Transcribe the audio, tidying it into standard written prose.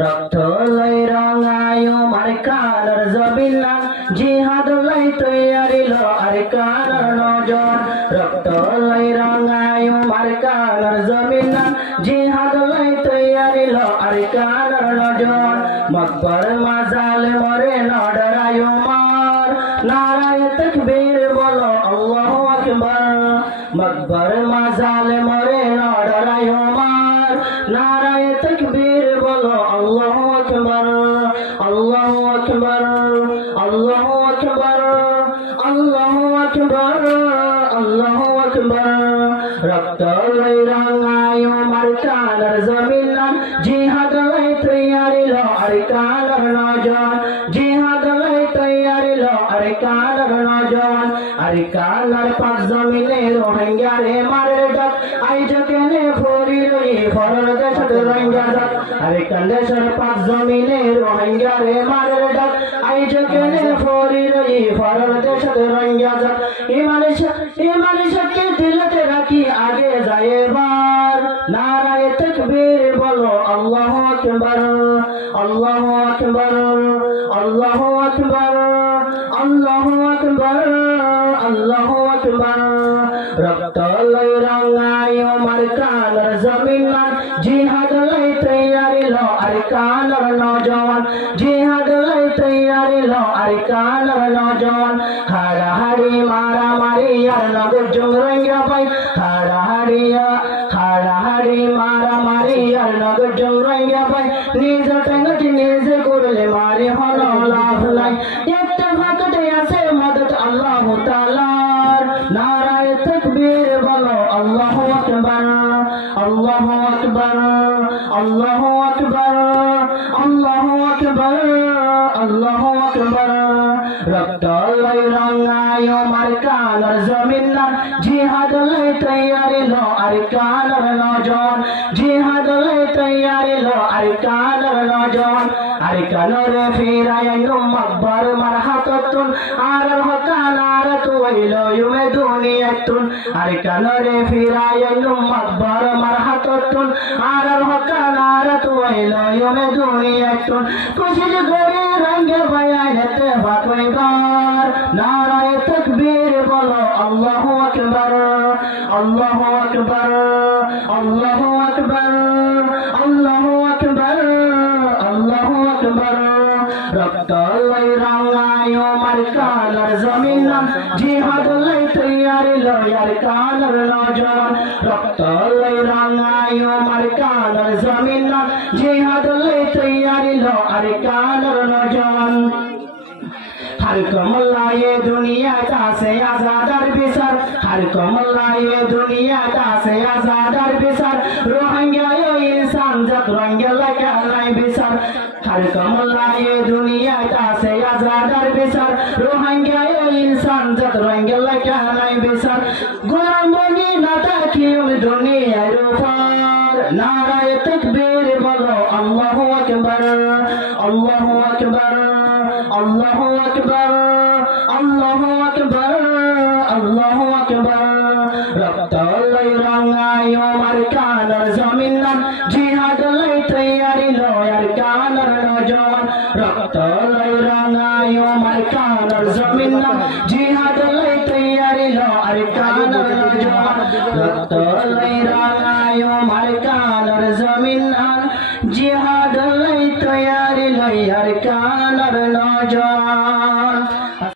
রক্ত লই রঙায়ো মার্কার জবিনা জিহাদ লই তৈয়ারিল আরকান নজন রক্ত লই রঙায়ো মার্কার জবিনা জিহাদ লই তৈয়ারিল আরকান নজন মকবর মাজাল মরে নডরায়ো মার নারায়ে তাকবীর বলো আল্লাহু আকবার মকবর মাজাল মরে নডরায়ো মার নারায়ে তাকবীর বলো আল্লাহু আকবার আল্লাহু আকবার আল্লাহু আকবার আল্লাহু আকবার আল্লাহু আকবার রক্ত লই রঙায়ো মার্কার জমিনা জিহাদ লই তৈয়ারিল আরকান নজন জিহাদ লই তৈয়ারিল আরকান নজন আরকান পাক জমিনে রোহিঙ্গা রে মারে ডাক আইজ কেনে ফরি রই ফরর দেশত রোহিঙ্গা ডাক আরকান দেশের পাক জমিনে রোহিঙ্গা রে মারে ডাক আইজ কেনে ফরি রই ফরর দেশত রোহিঙ্গা ডাক ইমান শক্তি দিলতে রাখি আগে যায় এবার নারায়ে তাকবীর বলো আল্লাহু আকবার আল্লাহু আকবার আল্লাহু আকবার আল্লাহু আকবার আল্লাহু আকবার রক্ত লই রঙায়ো মার্কার জমিনা জিহাদ লই তৈয়ারিল আরকান নজন জিহাদ লই তৈয়ারিল আরকান নজন হাড়াহাড়ি মারামারি আর নগর জঙ্গরঙ্গা পাই হাড়াহাড়ি মারামারি আর নগর জঙ্গরঙ্গা পাই নিজ টাঙ্গটি নিজে করলে মারি হলো লাভ লাই একটা ফাঁকতে আছে মদত আল্লাহু তাআলার নারায়ে তাকবীর বলো আল্লাহু আকবার আল্লাহু আকবার আল্লাহু আকবার আল্লাহু আকবার আল্লাহু আকবার রক্ত লই রঙায়ো মার্কার জমিনা জিহাদ লই তৈয়ারিল আরকান নজন জিহাদ লই তৈয়ারিল আরকান নজন আরকান রে ফিরায়নু মকবর মারহাতাতুন আর হকান আর তুইলো ইউমে দুনিয়াতুন আরকান রে ফিরায়নু মকবর মারহাতাতুন আর হকান আর তুইলো ইউমে দুনিয়াতুন খুশি গরে রঙ বয়ানতে ফাতবার নারায়ে তাকবীর বলো আল্লাহু আকবার আল্লাহু আকবার আল্লাহু আকবার আল্লাহু আকবার আল্লাহু আকবার রক্ত লই রঙায়ো মার্কার জমিনা জিহাদ লই তৈয়ারিল আরকান নজন রক্ত লই রঙায়ো মার্কার জমিনা জিহাদ লই তৈয়ারিল আরকান নজন हर कमला ये दुनिया का से आजादर बिसर हर कमला ये दुनिया का से आजादर बिसर रोहिंग्या यो इंसान जब रोहिंग्या के अलाई बिसर हर कमला ये दुनिया का से आजादर बिसर रोहिंग्या यो इंसान जब रोहिंग्या के अलाई बिसर गुलाम बनी नाता क्यों दुनिया रूफार नाराये तकबीर बोलो अल्लाहु अकबर अल्लाहु अकबर अल्लाहु अकबर अल्लाहु अकबर अल्लाहु अकबर रक्त लई रंगायो मार्कान जमिना जिहाद लई तैयारिल आरकान नजन रक्त लई रंगायो मार्कान जमिना जिहाद लई तैयारिल आरकान नजन रक्त लई रंगायो मार्कान जमिना जिहाद लई तैयारिल आरकान नजन